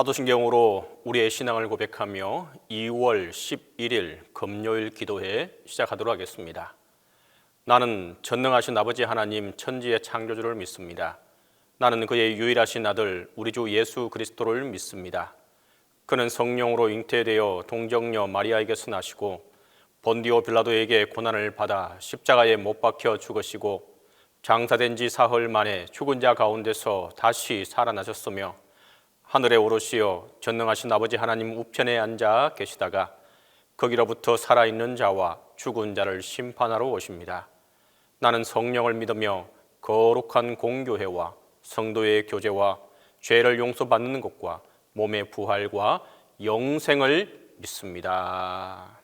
사도신경으로 우리의 신앙을 고백하며 2월 11일 금요일 기도회 시작하도록 하겠습니다. 나는 전능하신 아버지 하나님 천지의 창조주를 믿습니다. 나는 그의 유일하신 아들 우리 주 예수 그리스도를 믿습니다. 그는 성령으로 잉태되어 동정녀 마리아에게서 나시고 본디오 빌라도에게 고난을 받아 십자가에 못 박혀 죽으시고 장사된 지 사흘 만에 죽은 자 가운데서 다시 살아나셨으며 하늘에 오르시어 전능하신 아버지 하나님 우편에 앉아 계시다가 거기로부터 살아있는 자와 죽은 자를 심판하러 오십니다. 나는 성령을 믿으며 거룩한 공교회와 성도의 교제와 죄를 용서받는 것과 몸의 부활과 영생을 믿습니다.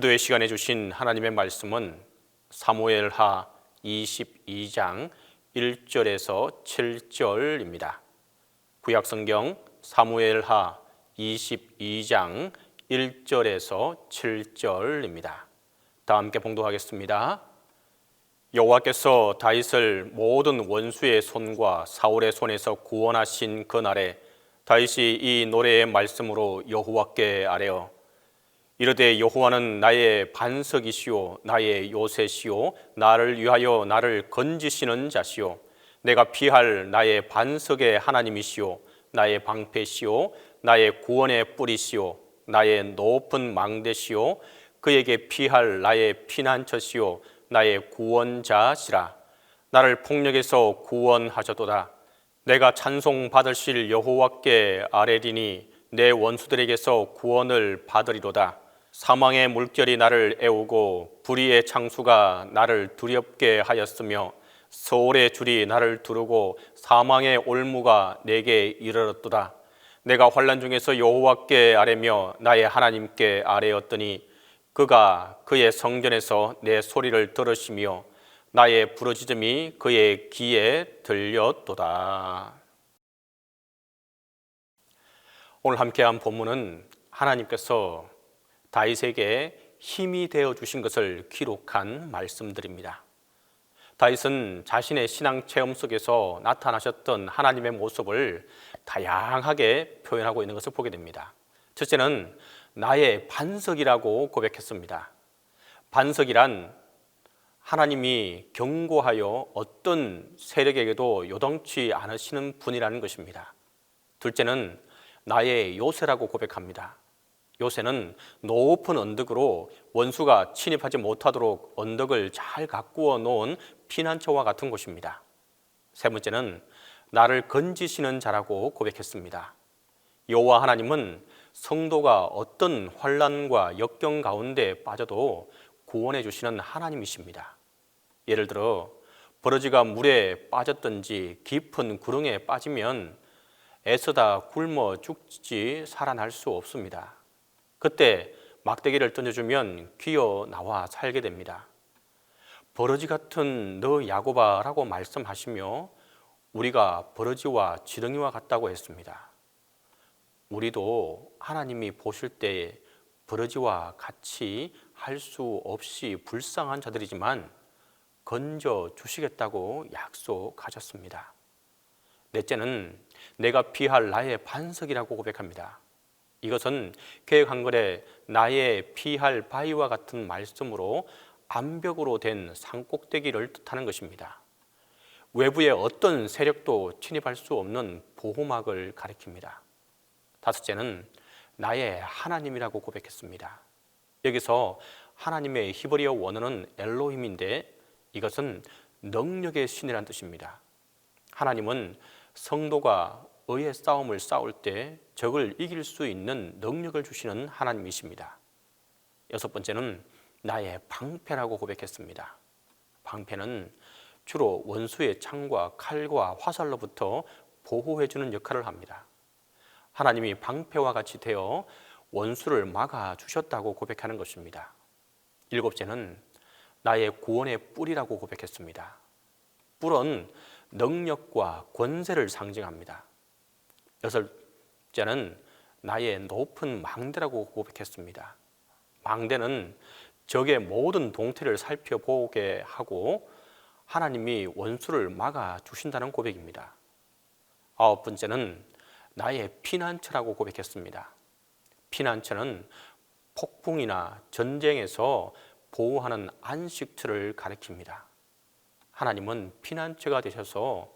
기도의 시간에 주신 하나님의 말씀은 사무엘하 22장 1절에서 7절입니다. 구약성경 사무엘하 22장 1절에서 7절입니다. 다 함께 봉독하겠습니다. 여호와께서 다윗을 모든 원수의 손과 사울의 손에서 구원하신 그날에 다윗이 이 노래의 말씀으로 여호와께 아뢰어 이르되 여호와는 나의 반석이시오 나의 요새시오 나를 위하여 나를 건지시는 자시오 내가 피할 나의 반석의 하나님이시오 나의 방패시오 나의 구원의 뿌리시오 나의 높은 망대시오 그에게 피할 나의 피난처시오 나의 구원자시라 나를 폭력에서 구원하셨도다 내가 찬송 받으실 여호와께 아뢰리니 내 원수들에게서 구원을 받으리로다 사망의 물결이 나를 애우고 불의의 창수가 나를 두렵게 하였으며 서울의 줄이 나를 두르고 사망의 올무가 내게 이르렀도다 내가 환난 중에서 여호와께 아뢰며 나의 하나님께 아뢰었더니 그가 그의 성전에서 내 소리를 들으시며 나의 부르짖음이 그의 귀에 들렸도다. 오늘 함께한 본문은 하나님께서 다윗에게 힘이 되어 주신 것을 기록한 말씀들입니다. 다윗은 자신의 신앙 체험 속에서 나타나셨던 하나님의 모습을 다양하게 표현하고 있는 것을 보게 됩니다. 첫째는 나의 반석이라고 고백했습니다. 반석이란 하나님이 경고하여 어떤 세력에게도 요동치 않으시는 분이라는 것입니다. 둘째는 나의 요새라고 고백합니다. 요새는 높은 언덕으로 원수가 침입하지 못하도록 언덕을 잘 가꾸어 놓은 피난처와 같은 곳입니다. 세 번째는 나를 건지시는 자라고 고백했습니다. 여호와 하나님은 성도가 어떤 환난과 역경 가운데 빠져도 구원해 주시는 하나님이십니다. 예를 들어 버러지가 물에 빠졌든지 깊은 구렁에 빠지면 애쓰다 굶어 죽지 살아날 수 없습니다. 그때 막대기를 던져주면 기어 나와 살게 됩니다. 버러지 같은 너 야곱아라고 말씀하시며 우리가 버러지와 지렁이와 같다고 했습니다. 우리도 하나님이 보실 때 버러지와 같이 할 수 없이 불쌍한 자들이지만 건져 주시겠다고 약속하셨습니다. 넷째는 내가 피할 나의 반석이라고 고백합니다. 이것은 개역 한글에 나의 피할 바위와 같은 말씀으로 암벽으로 된 산꼭대기를 뜻하는 것입니다. 외부의 어떤 세력도 침입할 수 없는 보호막을 가리킵니다. 다섯째는 나의 하나님이라고 고백했습니다. 여기서 하나님의 히브리어 원어는 엘로힘인데 이것은 능력의 신이라는 뜻입니다. 하나님은 성도가 의의 싸움을 싸울 때 적을 이길 수 있는 능력을 주시는 하나님이십니다. 여섯 번째는 나의 방패라고 고백했습니다. 방패는 주로 원수의 창과 칼과 화살로부터 보호해주는 역할을 합니다. 하나님이 방패와 같이 되어 원수를 막아주셨다고 고백하는 것입니다. 일곱째는 나의 구원의 뿔이라고 고백했습니다. 뿔은 능력과 권세를 상징합니다. 여섯째는 나의 높은 망대라고 고백했습니다. 망대는 적의 모든 동태를 살펴보게 하고 하나님이 원수를 막아주신다는 고백입니다. 아홉 번째는 나의 피난처라고 고백했습니다. 피난처는 폭풍이나 전쟁에서 보호하는 안식처를 가리킵니다. 하나님은 피난처가 되셔서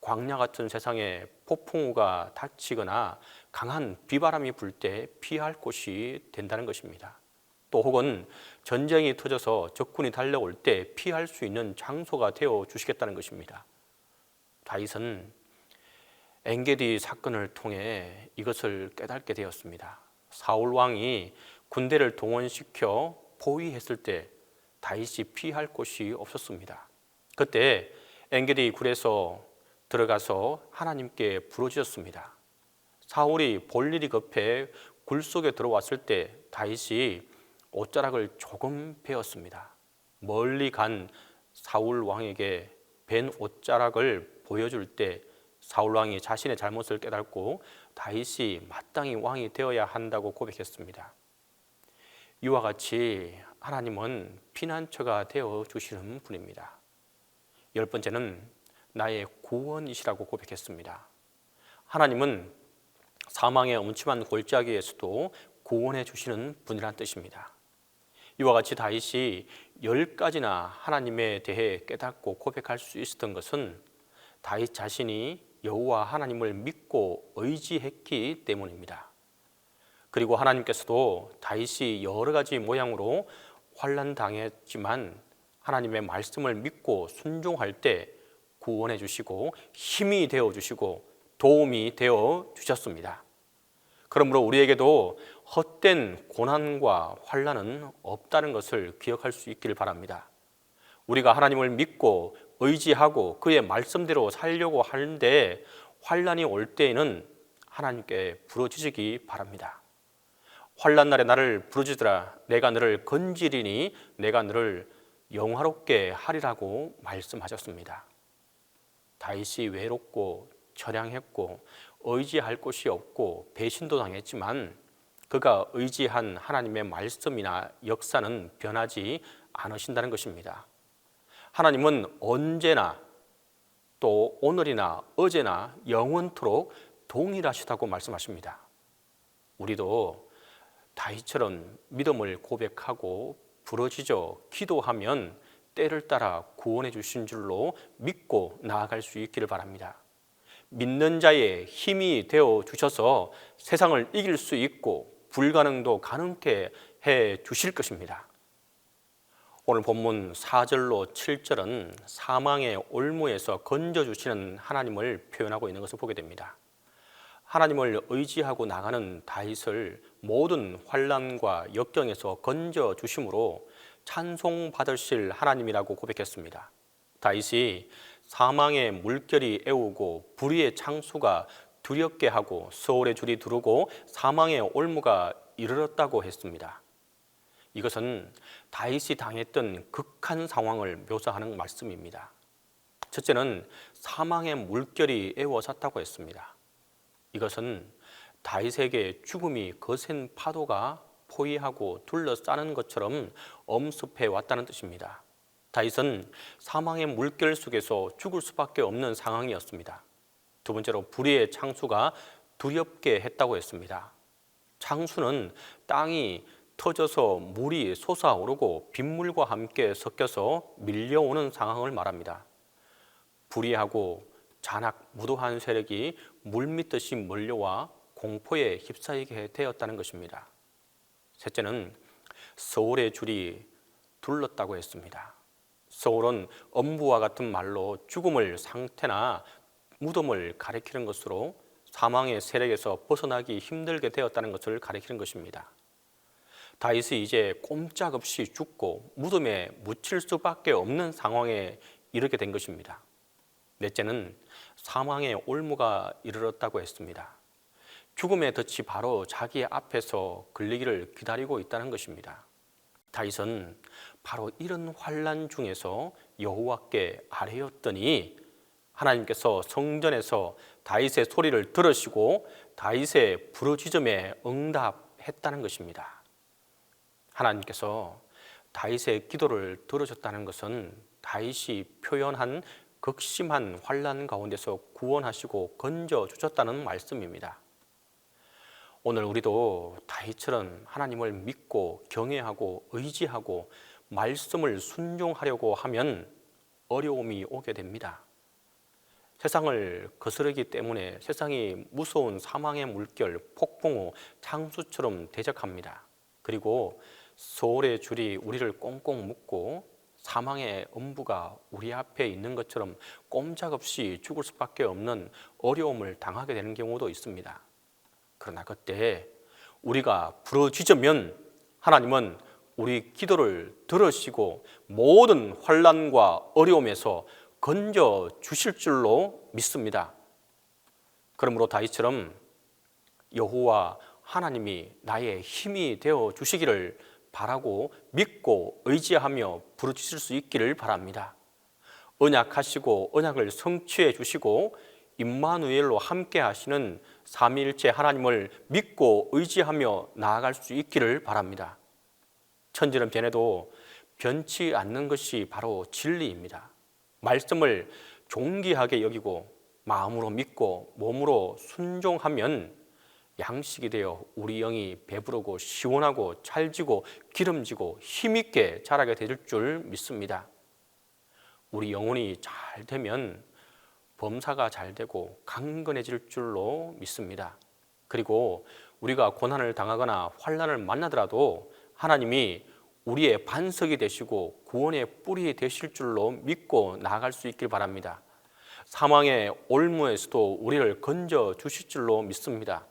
광야 같은 세상에 폭풍우가 닥치거나 강한 비바람이 불 때 피할 곳이 된다는 것입니다. 또 혹은 전쟁이 터져서 적군이 달려올 때 피할 수 있는 장소가 되어 주시겠다는 것입니다. 다윗은 엔게디 사건을 통해 이것을 깨닫게 되었습니다. 사울 왕이 군대를 동원시켜 포위했을 때 다윗이 피할 곳이 없었습니다. 그때 엔게디 굴에서 들어가서 하나님께 부르짖었습니다. 사울이 볼 일이 급해 굴 속에 들어왔을 때 다윗이 옷자락을 조금 베었습니다. 멀리 간 사울 왕에게 벤 옷자락을 보여줄 때 사울 왕이 자신의 잘못을 깨닫고 다윗이 마땅히 왕이 되어야 한다고 고백했습니다. 이와 같이 하나님은 피난처가 되어 주시는 분입니다. 열 번째는 나의 구원이시라고 고백했습니다. 하나님은 사망의 음침한 골짜기에서도 구원해 주시는 분이란 뜻입니다. 이와 같이 다윗이 10가지나 하나님에 대해 깨닫고 고백할 수 있었던 것은 다윗 자신이 여호와 하나님을 믿고 의지했기 때문입니다. 그리고 하나님께서도 다윗이 여러 가지 모양으로 환난 당했지만 하나님의 말씀을 믿고 순종할 때 구원해 주시고 힘이 되어 주시고 도움이 되어 주셨습니다. 그러므로 우리에게도 헛된 고난과 환난은 없다는 것을 기억할 수 있기를 바랍니다. 우리가 하나님을 믿고 의지하고 그의 말씀대로 살려고 하는데 환난이 올 때에는 하나님께 부르짖기 바랍니다. 환난 날에 나를 부르짖으라. 내가 너를 건지리니 내가 너를 영화롭게 하리라고 말씀하셨습니다. 다윗이 외롭고 처량했고 의지할 곳이 없고 배신도 당했지만 그가 의지한 하나님의 말씀이나 역사는 변하지 않으신다는 것입니다. 하나님은 언제나 또 오늘이나 어제나 영원토록 동일하시다고 말씀하십니다. 우리도 다윗처럼 믿음을 고백하고 부르짖어 기도하면 때를 따라 구원해 주신 줄로 믿고 나아갈 수 있기를 바랍니다. 믿는 자의 힘이 되어 주셔서 세상을 이길 수 있고 불가능도 가능케 해 주실 것입니다. 오늘 본문 4절로 7절은 사망의 올무에서 건져주시는 하나님을 표현하고 있는 것을 보게 됩니다. 하나님을 의지하고 나가는 다윗을 모든 환난과 역경에서 건져주심으로 찬송받으실 하나님이라고 고백했습니다. 다윗이 사망의 물결이 애우고 불의의 창수가 두렵게 하고 소울의 줄이 두르고 사망의 올무가 이르렀다고 했습니다. 이것은 다윗이 당했던 극한 상황을 묘사하는 말씀입니다. 첫째는 사망의 물결이 애워쌌다고 했습니다. 이것은 다윗에게 죽음이 거센 파도가 포위하고 둘러싸는 것처럼 엄습해 왔다는 뜻입니다. 다윗은 사망의 물결 속에서 죽을 수밖에 없는 상황이었습니다. 두 번째로 불의의 창수가 두렵게 했다고 했습니다. 창수는 땅이 터져서 물이 솟아오르고 빗물과 함께 섞여서 밀려오는 상황을 말합니다. 불의하고 잔악 무도한 세력이 물밀듯이 몰려와 공포에 휩싸이게 되었다는 것입니다. 셋째는 소울의 줄이 둘렀다고 했습니다. 소울은 엄부와 같은 말로 죽음을 상태나 무덤을 가리키는 것으로 사망의 세력에서 벗어나기 힘들게 되었다는 것을 가리키는 것입니다. 다윗이 이제 꼼짝없이 죽고 무덤에 묻힐 수밖에 없는 상황에 이르게 된 것입니다. 넷째는 사망의 올무가 이르렀다고 했습니다. 죽음의 덫이 바로 자기 앞에서 걸리기를 기다리고 있다는 것입니다. 다윗은 바로 이런 환난 중에서 여호와께 아뢰었더니 하나님께서 성전에서 다윗의 소리를 들으시고 다윗의 부르짖음에 응답했다는 것입니다. 하나님께서 다윗의 기도를 들으셨다는 것은 다윗이 표현한 극심한 환난 가운데서 구원하시고 건져주셨다는 말씀입니다. 오늘 우리도 다윗처럼 하나님을 믿고 경외하고 의지하고 말씀을 순종하려고 하면 어려움이 오게 됩니다. 세상을 거스르기 때문에 세상이 무서운 사망의 물결, 폭풍우, 창수처럼 대적합니다. 그리고 소울의 줄이 우리를 꽁꽁 묶고 사망의 엄부가 우리 앞에 있는 것처럼 꼼짝없이 죽을 수밖에 없는 어려움을 당하게 되는 경우도 있습니다. 그러나 그때 우리가 부르짖으면 하나님은 우리 기도를 들으시고 모든 환난과 어려움에서 건져 주실 줄로 믿습니다. 그러므로 다윗처럼 여호와 하나님이 나의 힘이 되어 주시기를 바라고 믿고 의지하며 부르짖을 수 있기를 바랍니다. 언약하시고 언약을 성취해 주시고 임마누엘로 함께 하시는 삼위일체 하나님을 믿고 의지하며 나아갈 수 있기를 바랍니다. 천지는 변해도 변치 않는 것이 바로 진리입니다. 말씀을 존귀하게 여기고 마음으로 믿고 몸으로 순종하면 양식이 되어 우리 영이 배부르고 시원하고 찰지고 기름지고 힘있게 자라게 될 줄 믿습니다. 우리 영혼이 잘 되면 범사가 잘 되고 강건해질 줄로 믿습니다. 그리고 우리가 고난을 당하거나 환난을 만나더라도 하나님이 우리의 반석이 되시고 구원의 뿌리 되실 줄로 믿고 나아갈 수 있길 바랍니다. 사망의 올무에서도 우리를 건져 주실 줄로 믿습니다.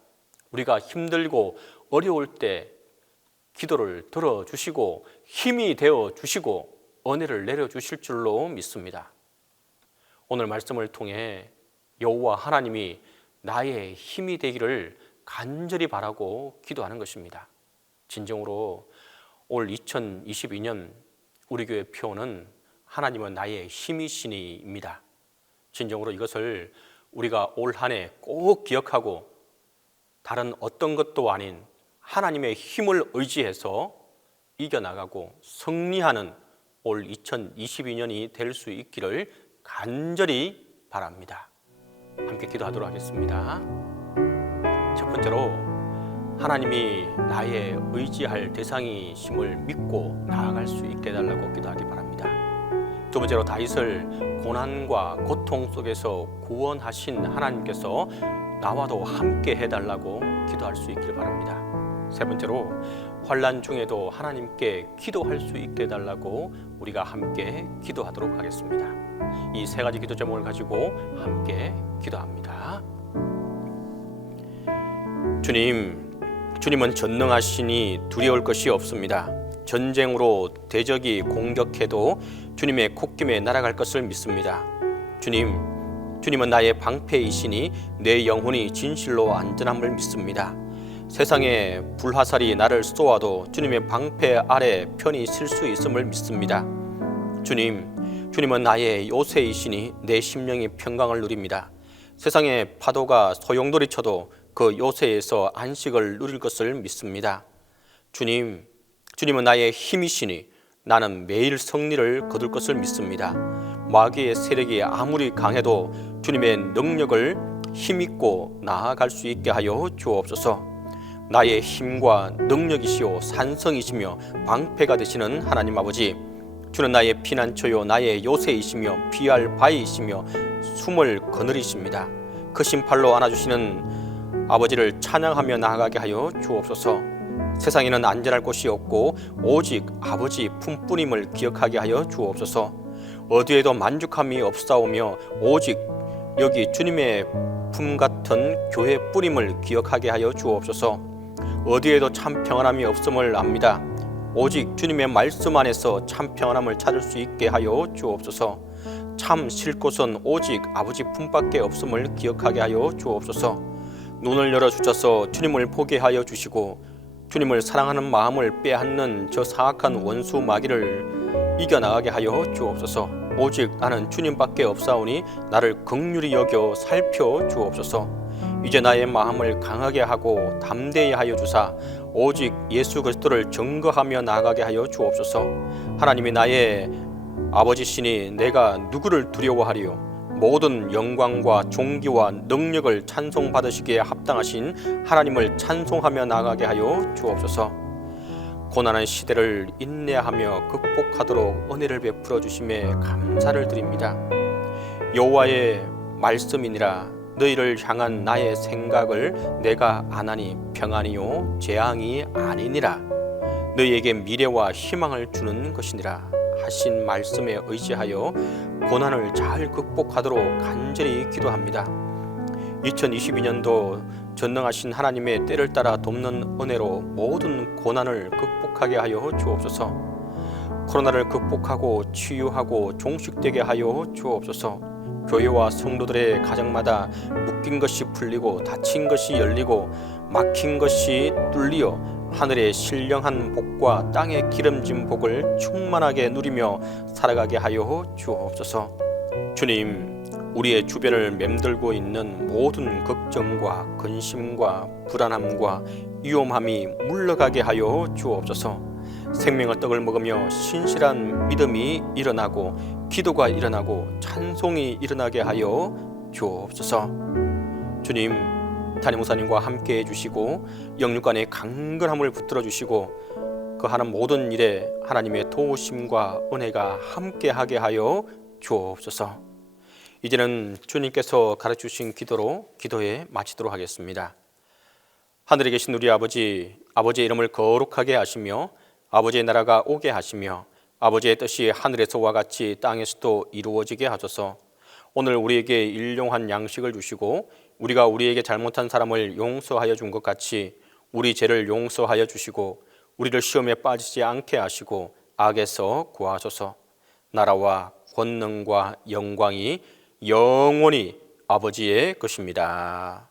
우리가 힘들고 어려울 때 기도를 들어주시고 힘이 되어 주시고 은혜를 내려주실 줄로 믿습니다. 오늘 말씀을 통해 여호와 하나님이 나의 힘이 되기를 간절히 바라고 기도하는 것입니다. 진정으로 올 2022년 우리 교회 표어는 하나님은 나의 힘이시니입니다. 진정으로 이것을 우리가 올 한 해 꼭 기억하고 다른 어떤 것도 아닌 하나님의 힘을 의지해서 이겨나가고 승리하는 올 2022년이 될 수 있기를 간절히 바랍니다. 함께 기도하도록 하겠습니다. 첫 번째로 하나님이 나의 의지할 대상이심을 믿고 나아갈 수 있게 해달라고 기도하기 바랍니다. 두 번째로 다윗을 고난과 고통 속에서 구원하신 하나님께서 나와도 함께 해달라고 기도할 수 있길 바랍니다. 세 번째로 환난 중에도 하나님께 기도할 수 있게 해달라고 우리가 함께 기도하도록 하겠습니다. 이 세 가지 기도 제목을 가지고 함께 기도합니다. 주님은 전능하시니 두려울 것이 없습니다. 전쟁으로 대적이 공격해도 주님의 콧김에 날아갈 것을 믿습니다. 주님은 나의 방패이시니 내 영혼이 진실로 안전함을 믿습니다. 세상의 불화살이 나를 쏘아도 주님의 방패 아래 편히 쉴 수 있음을 믿습니다. 주님은 나의 요새이시니 내 심령이 평강을 누립니다. 세상의 파도가 소용돌이쳐도 그 요새에서 안식을 누릴 것을 믿습니다. 주님은 나의 힘이시니 나는 매일 승리를 거둘 것을 믿습니다. 마귀의 세력이 아무리 강해도 주님의 능력을 힘있고 나아갈 수 있게 하여 주옵소서. 나의 힘과 능력이시오 산성이시며 방패가 되시는 하나님 아버지, 주는 나의 피난처요 나의 요새이시며 피할 바위이시며 숨을 거느리십니다. 크신 팔로 안아주시는 아버지를 찬양하며 나아가게 하여 주옵소서. 세상에는 안전할 곳이 없고 오직 아버지 품뿐임을 기억하게 하여 주옵소서. 어디에도 만족함이 없사오며 오직 여기 주님의 품 같은 교회뿐임을 기억하게 하여 주옵소서. 어디에도 참 평안함이 없음을 압니다. 오직 주님의 말씀 안에서 참 평안함을 찾을 수 있게 하여 주옵소서. 참 쉴 곳은 오직 아버지 품밖에 없음을 기억하게 하여 주옵소서. 눈을 열어주셔서 주님을 보게 하여 주시고 주님을 사랑하는 마음을 빼앗는 저 사악한 원수 마귀를 이겨나가게 하여 주옵소서. 오직 나는 주님밖에 없사오니 나를 긍휼히 여겨 살펴 주옵소서. 이제 나의 마음을 강하게 하고 담대히 하여 주사 오직 예수 그리스도를 증거하며 나아가게 하여 주옵소서. 하나님이 나의 아버지시니 내가 누구를 두려워하리요. 모든 영광과 존귀와 능력을 찬송받으시기에 합당하신 하나님을 찬송하며 나아가게 하여 주옵소서. 고난의 시대를 인내하며 극복하도록 은혜를 베풀어 주심에 감사를 드립니다. 여호와의 말씀이니라. 너희를 향한 나의 생각을 내가 아나니 평안이요 재앙이 아니니라. 너희에게 미래와 희망을 주는 것이니라 하신 말씀에 의지하여 고난을 잘 극복하도록 간절히 기도합니다. 2022년도 전능하신 하나님의 때를 따라 돕는 은혜로 모든 고난을 극복하게 하여 주옵소서. 코로나를 극복하고 치유하고 종식되게 하여 주옵소서. 교회와 성도들의 가정마다 묶인 것이 풀리고 닫힌 것이 열리고 막힌 것이 뚫리어 하늘의 신령한 복과 땅의 기름진 복을 충만하게 누리며 살아가게 하여 주옵소서. 주님, 우리의 주변을 맴돌고 있는 모든 걱정과 근심과 불안함과 위험함이 물러가게 하여 주옵소서. 생명의 떡을 먹으며 신실한 믿음이 일어나고 기도가 일어나고 찬송이 일어나게 하여 주옵소서. 주님, 담임 목사님과 함께 해주시고 영육간의 강건함을 붙들어 주시고 그 하는 모든 일에 하나님의 도우심과 은혜가 함께하게 하여 주옵소서. 이제는 주님께서 가르쳐주신 기도로 기도에 마치도록 하겠습니다. 하늘에 계신 우리 아버지, 아버지의 이름을 거룩하게 하시며 아버지의 나라가 오게 하시며 아버지의 뜻이 하늘에서와 같이 땅에서도 이루어지게 하소서. 오늘 우리에게 일용할 양식을 주시고 우리가 우리에게 잘못한 사람을 용서하여 준 것 같이 우리 죄를 용서하여 주시고 우리를 시험에 빠지지 않게 하시고 악에서 구하소서. 나라와 권능과 영광이 영원히 아버지의 것입니다.